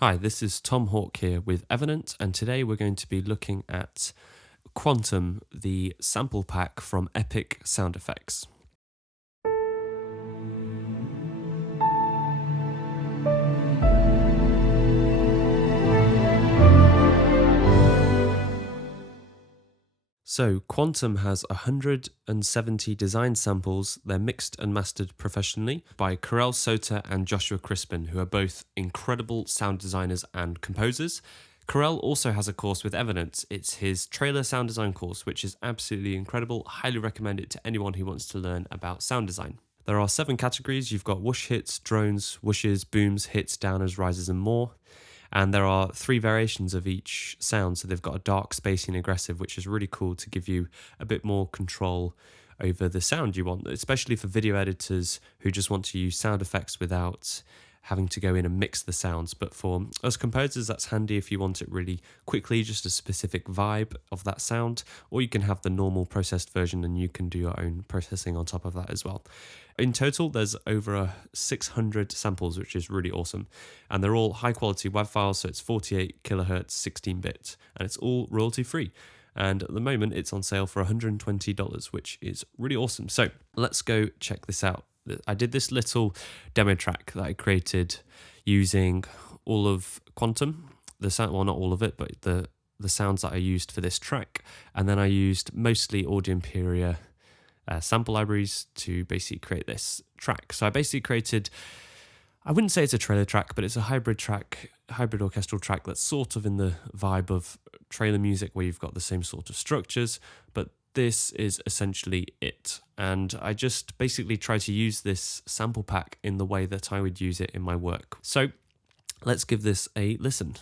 Hi, this is Tom Hawk here with Evenant, and today we're going to be looking at Quantum, the sample pack from Epic Sound Effects. So, Quantum has 170 design samples. They're mixed and mastered professionally by Karel, Psota, and Joshua Crispin, who are both incredible sound designers and composers. Karel also has a course with Evenant. It's his trailer sound design course, which is absolutely incredible. Highly recommend it to anyone who wants to learn about sound design. There are 7 categories. You've got whoosh hits, drones, whooshes, booms, hits, downers, rises, and more. And there are 3 variations of each sound. So they've got a dark, spacey, and aggressive, which is really cool to give you a bit more control over the sound you want, especially for video editors who just want to use sound effects without having to go in and mix the sounds. But for us composers, that's handy if you want it really quickly, just a specific vibe of that sound, or you can have the normal processed version and you can do your own processing on top of that as well. In total, there's over 600 samples, which is really awesome. And they're all high quality WAV files, so it's 48 kilohertz, 16-bit, and it's all royalty free. And at the moment, it's on sale for $120, which is really awesome. So let's go check this out. I did this little demo track that I created using all of Quantum, the sound, well, not all of it, but the sounds that I used for this track. And then I used mostly Audio Imperia sample libraries to basically create this track. So I basically created, I wouldn't say it's a trailer track, but it's a hybrid track, hybrid orchestral track that's sort of in the vibe of trailer music where you've got the same sort of structures, but this is essentially it. And I just basically try to use this sample pack in the way that I would use it in my work. So let's give this a listen.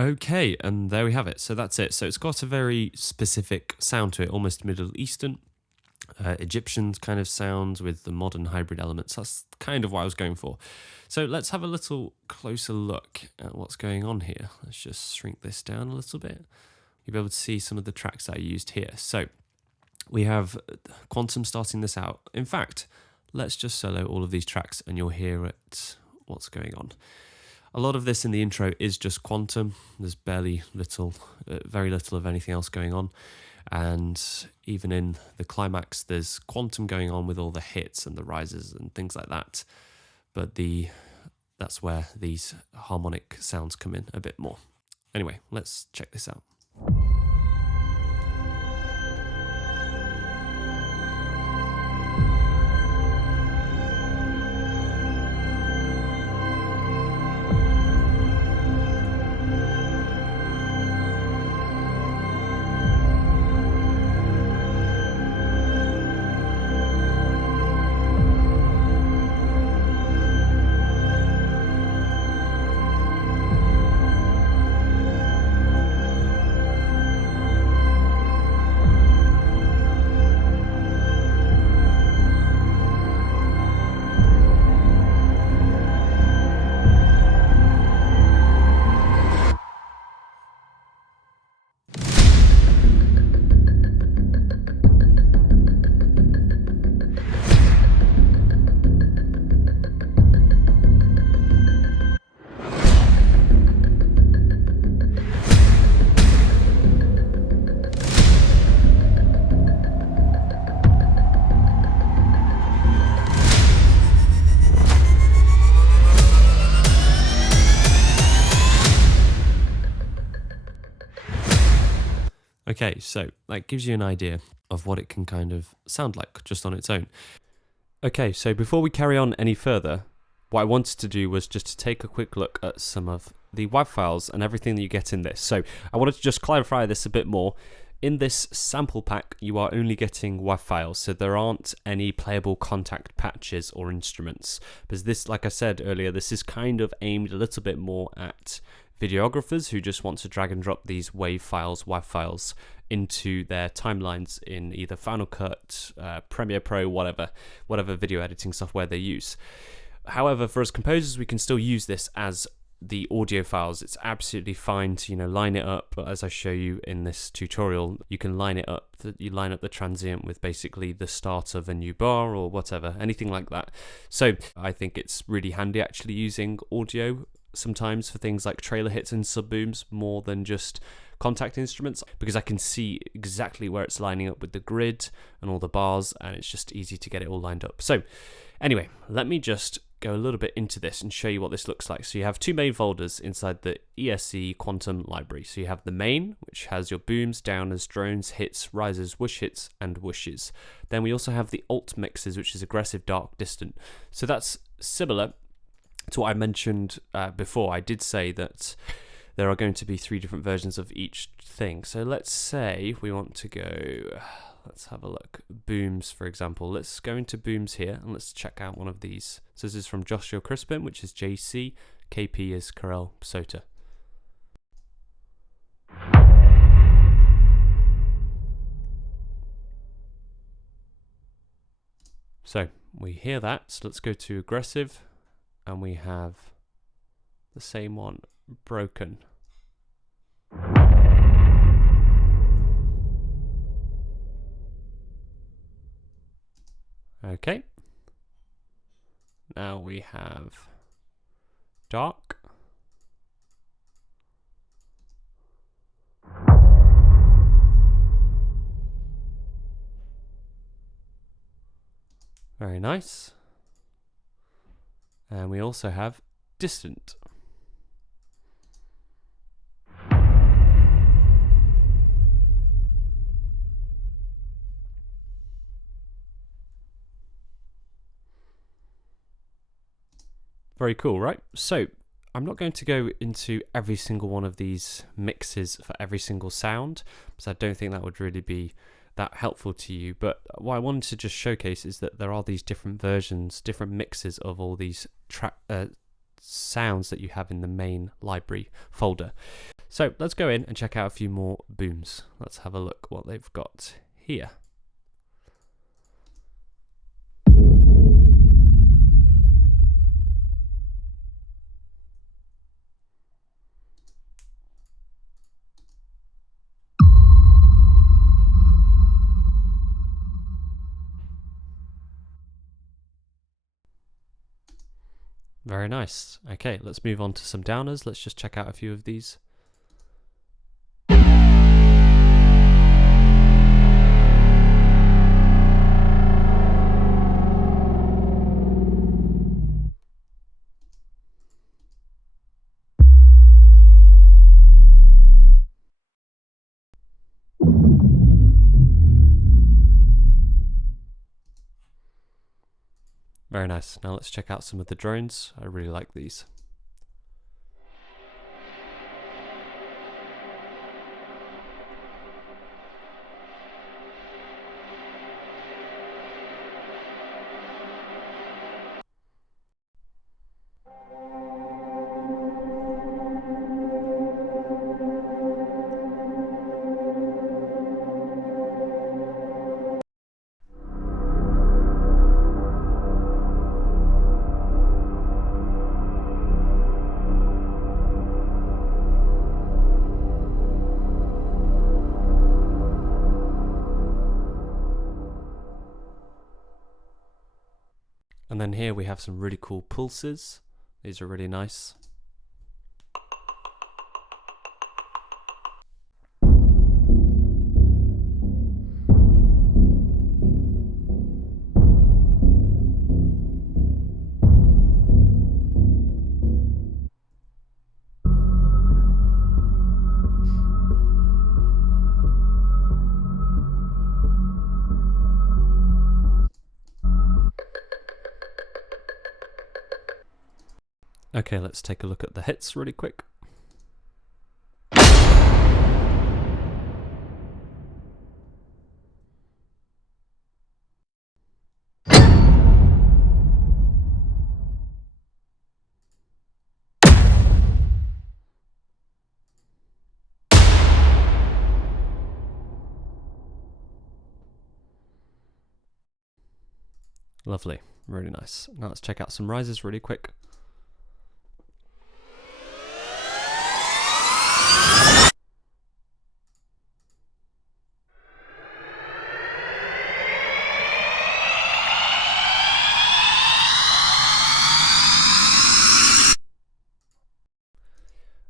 Okay, and there we have it. So that's it. So it's got a very specific sound to it, almost Middle Eastern, Egyptian kind of sounds with the modern hybrid elements. That's kind of what I was going for. So let's have a little closer look at what's going on here. Let's just shrink this down a little bit. You'll be able to see some of the tracks that I used here. So we have Quantum starting this out. In fact, let's just solo all of these tracks and you'll hear it, what's going on. A lot of this in the intro is just Quantum. There's very little of anything else going on. And even in the climax, there's Quantum going on with all the hits and the rises and things like that. But that's where these harmonic sounds come in a bit more. Anyway, let's check this out. Okay, so that gives you an idea of what it can kind of sound like just on its own. Okay, so before we carry on any further, what I wanted to do was just to take a quick look at some of the WAV files and everything that you get in this. So I wanted to just clarify this a bit more. In this sample pack, you are only getting WAV files, so there aren't any playable contact patches or instruments. Because this, like I said earlier, this is kind of aimed a little bit more at videographers who just want to drag and drop these WAV files into their timelines in either Final Cut, Premiere Pro, whatever video editing software they use. However, for us composers, we can still use this as the audio files. It's absolutely fine to, line it up. As I show you in this tutorial, you can line it up. You line up the transient with basically the start of a new bar or whatever, anything like that. So I think it's really handy actually using audio sometimes for things like trailer hits and sub booms more than just contact instruments, because I can see exactly where it's lining up with the grid and all the bars, and it's just easy to get it all lined up. So anyway, let me just go a little bit into this and show you what this looks like. So you have two main folders inside the ESE Quantum library. So you have the main, which has your booms, downers, drones, hits, risers, whoosh hits, and whooshes. Then we also have the alt mixes, which is aggressive, dark, distant. So that's similar to what I mentioned before. I did say that there are going to be 3 different versions of each thing. So let's say we want to go, let's have a look. Booms, for example. Let's go into booms here and let's check out one of these. So this is from Joshua Crispin, which is JC. KP is Karel, Psota. So we hear that. So let's go to aggressive, and we have the same one, broken. Okay. Now we have dark. Very nice. And we also have distant. Very cool, right? So I'm not going to go into every single one of these mixes for every single sound, because I don't think that would really be that helpful to you. But what I wanted to just showcase is that there are these different versions, different mixes of all these sounds that you have in the main library folder. So let's go in and check out a few more booms. Let's have a look what they've got here. Very nice. Okay, let's move on to some downers. Let's just check out a few of these. Very nice. Now let's check out some of the drones. I really like these. And then here we have some really cool pulses. These are really nice. Okay, let's take a look at the hits really quick. Lovely, really nice. Now let's check out some rises really quick.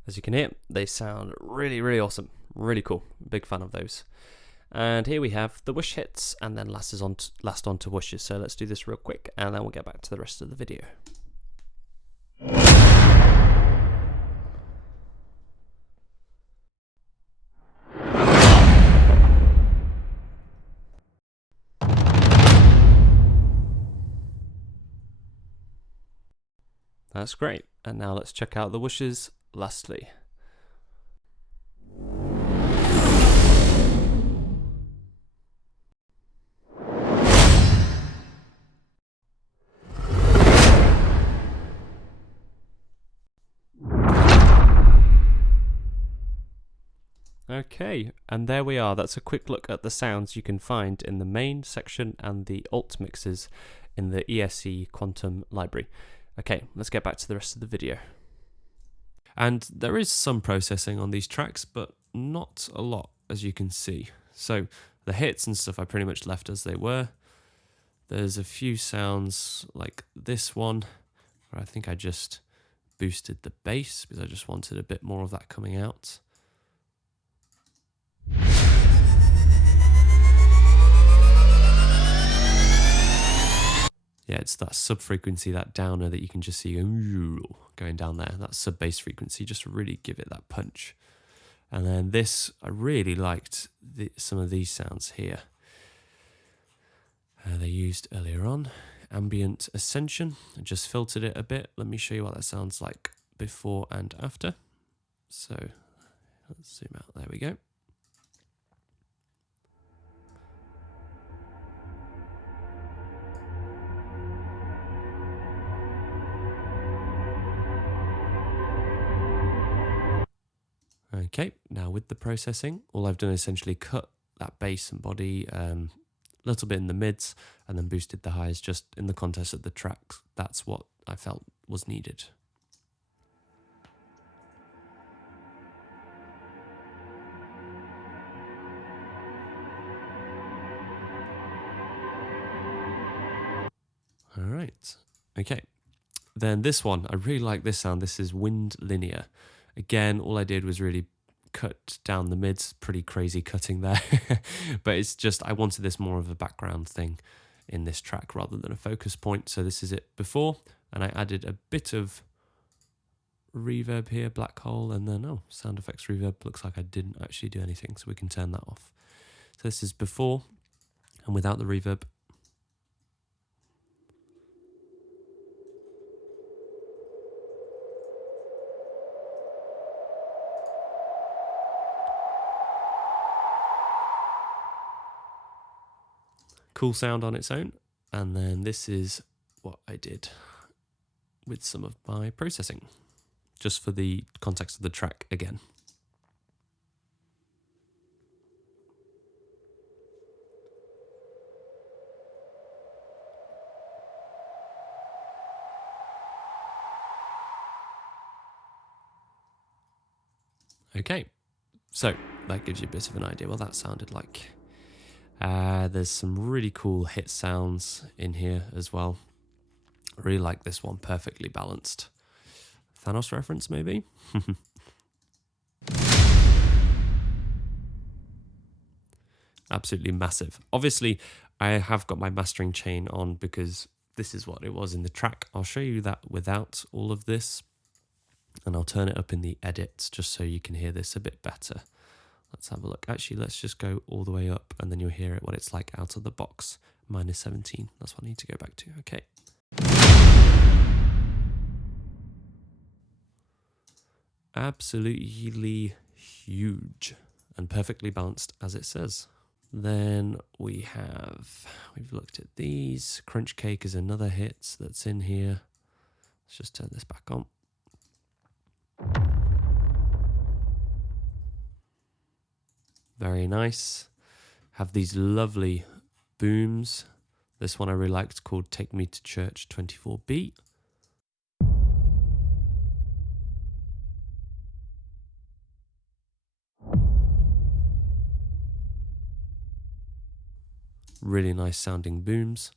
As you can hear, they sound really, really awesome. Really cool. Big fan of those. And here we have the whoosh hits, and then last on to whooshes. So let's do this real quick, and then we'll get back to the rest of the video. That's great. And now let's check out the whooshes lastly. Okay, and there we are. That's a quick look at the sounds you can find in the main section and the alt mixes in the ESE Quantum library. Okay, let's get back to the rest of the video. And there is some processing on these tracks, but not a lot, as you can see. So the hits and stuff I pretty much left as they were. There's a few sounds like this one, where I think I just boosted the bass because I just wanted a bit more of that coming out. Yeah, it's that sub frequency, that downer that you can just see going down there. That sub bass frequency, just really give it that punch. And then this, I really liked some of these sounds here. They used earlier on. Ambient Ascension. I just filtered it a bit. Let me show you what that sounds like before and after. So let's zoom out. There we go. Okay, now with the processing, all I've done is essentially cut that bass and body a little bit in the mids and then boosted the highs just in the context of the tracks. That's what I felt was needed. All right, okay. Then this one, I really like this sound. This is Wind Linear. Again, all I did was really cut down the mids, pretty crazy cutting there. But it's just, I wanted this more of a background thing in this track rather than a focus point. So this is it before, and I added a bit of reverb here, black hole, and then, sound effects reverb. Looks like I didn't actually do anything, so we can turn that off. So this is before and without the reverb. Cool sound on its own. And then this is what I did with some of my processing, just for the context of the track again. Okay, so that gives you a bit of an idea what that sounded like. There's some really cool hit sounds in here as well. I really like this one, perfectly balanced. Thanos reference, maybe? Absolutely massive. Obviously, I have got my mastering chain on because this is what it was in the track. I'll show you that without all of this, and I'll turn it up in the edits just so you can hear this a bit better. Let's have a look. Actually, let's just go all the way up and then you'll hear it what it's like out of the box. -17. That's what I need to go back to. Okay. absolutely huge and perfectly balanced as it says. Then we've looked at these. Crunch Cake is another hit that's in here. Let's just turn this back on. Very nice. Have these lovely booms. This one I really liked, called Take Me to Church 24B. Really nice sounding booms.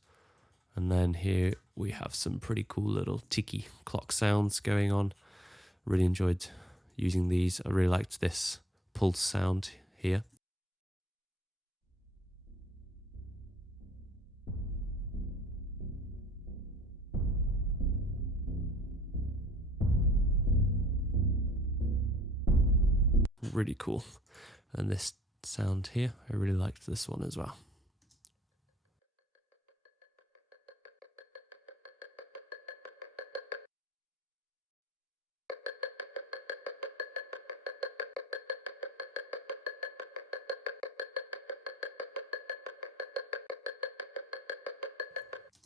And then here we have some pretty cool little ticky clock sounds going on. Really enjoyed using these. I really liked this pulse sound here. Really cool. And this sound here, I really liked this one as well.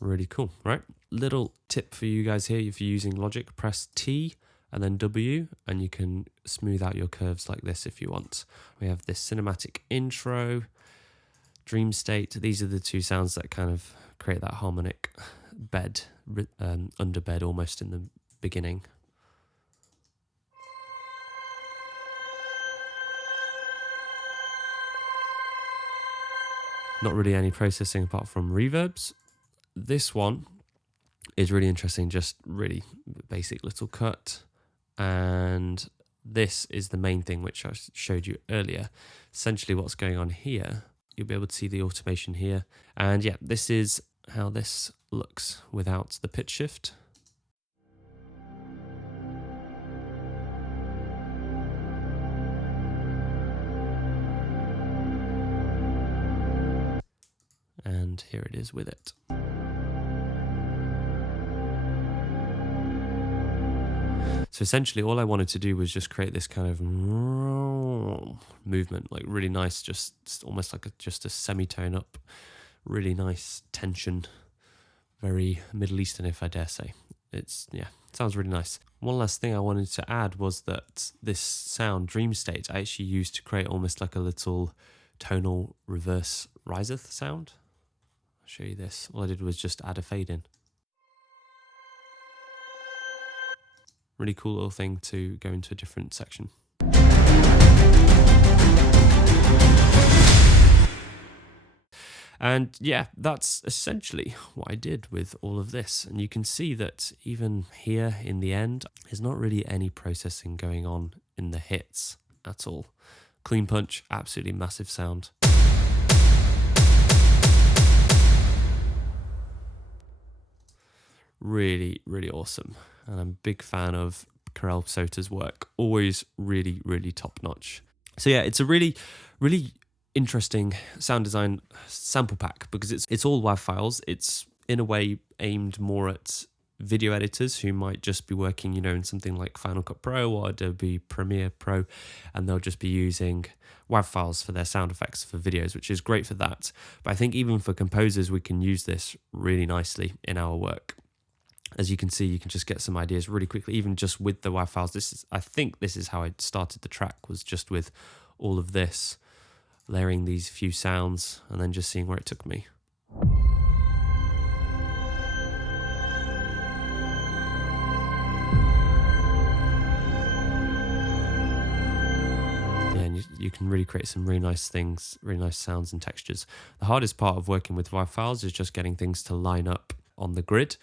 Really cool, right? Little tip for you guys here: if you're using Logic, press T and then W, and you can smooth out your curves like this if you want. We have this cinematic intro, dream state. These are the two sounds that kind of create that harmonic bed, under bed almost in the beginning. Not really any processing apart from reverbs. This one is really interesting, just really basic little cut. And this is the main thing which I showed you earlier. Essentially what's going on here, you'll be able to see the automation here. And yeah, this is how this looks without the pitch shift. And here it is with it. So essentially all I wanted to do was just create this kind of movement, like really nice, just almost like just a semitone up, really nice tension, very Middle Eastern, if I dare say. It sounds really nice. One last thing I wanted to add was that this sound, Dream State, I actually used to create almost like a little tonal reverse riseth sound. I'll show you this. All I did was just add a fade in. Really cool little thing to go into a different section. And yeah, that's essentially what I did with all of this. And you can see that even here in the end, there's not really any processing going on in the hits at all. Clean punch, absolutely massive sound. Really, really awesome. And I'm a big fan of Karel Psota's work. Always really, really top notch. So yeah, it's a really, really interesting sound design sample pack because it's all WAV files. It's in a way aimed more at video editors who might just be working, in something like Final Cut Pro or Adobe Premiere Pro, and they'll just be using WAV files for their sound effects for videos, which is great for that. But I think even for composers, we can use this really nicely in our work. As you can see, you can just get some ideas really quickly, even just with the WAV files. I think this is how I started the track, was just with all of this, layering these few sounds and then just seeing where it took me. Yeah, and you can really create some really nice things, really nice sounds and textures. The hardest part of working with WAV files is just getting things to line up on the grid.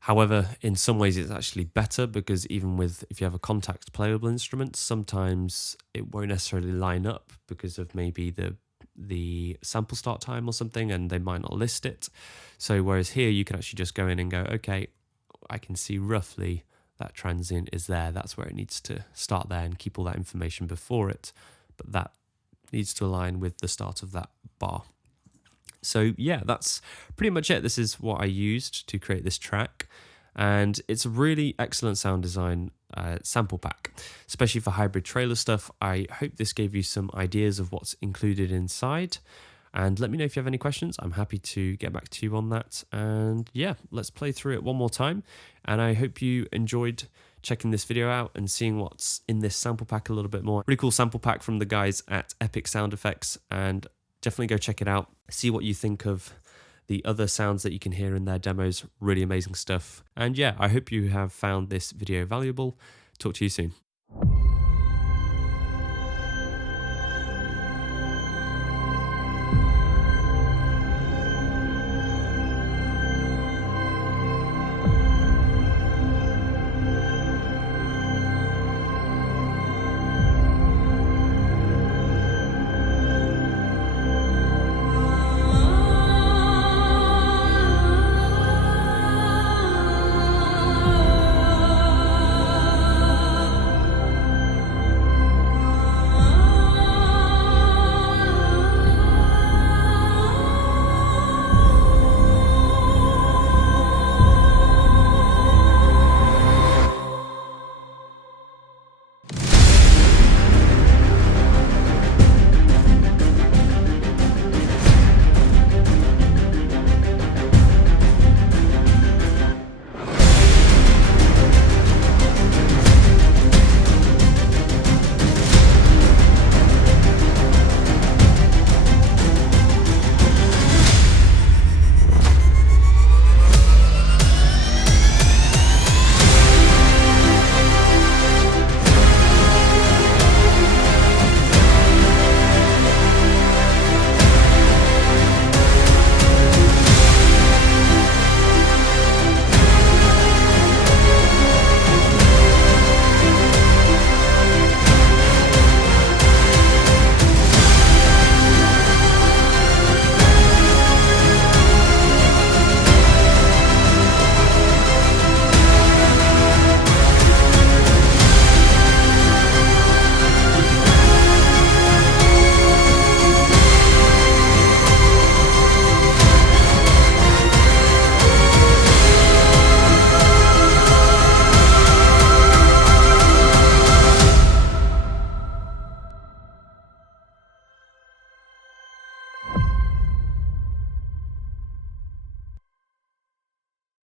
However, in some ways it's actually better because even if you have a contact playable instrument, sometimes it won't necessarily line up because of maybe the sample start time or something, and they might not list it. So whereas here you can actually just go in and go, okay, I can see roughly that transient is there. That's where it needs to start there and keep all that information before it. But that needs to align with the start of that bar. So yeah, that's pretty much it. This is what I used to create this track. And it's a really excellent sound design sample pack, especially for hybrid trailer stuff. I hope this gave you some ideas of what's included inside. And let me know if you have any questions. I'm happy to get back to you on that. And yeah, let's play through it one more time. And I hope you enjoyed checking this video out and seeing what's in this sample pack a little bit more. Really cool sample pack from the guys at Epic Sound Effects, and definitely go check it out. See what you think of the other sounds that you can hear in their demos. Really amazing stuff. And yeah, I hope you have found this video valuable. Talk to you soon.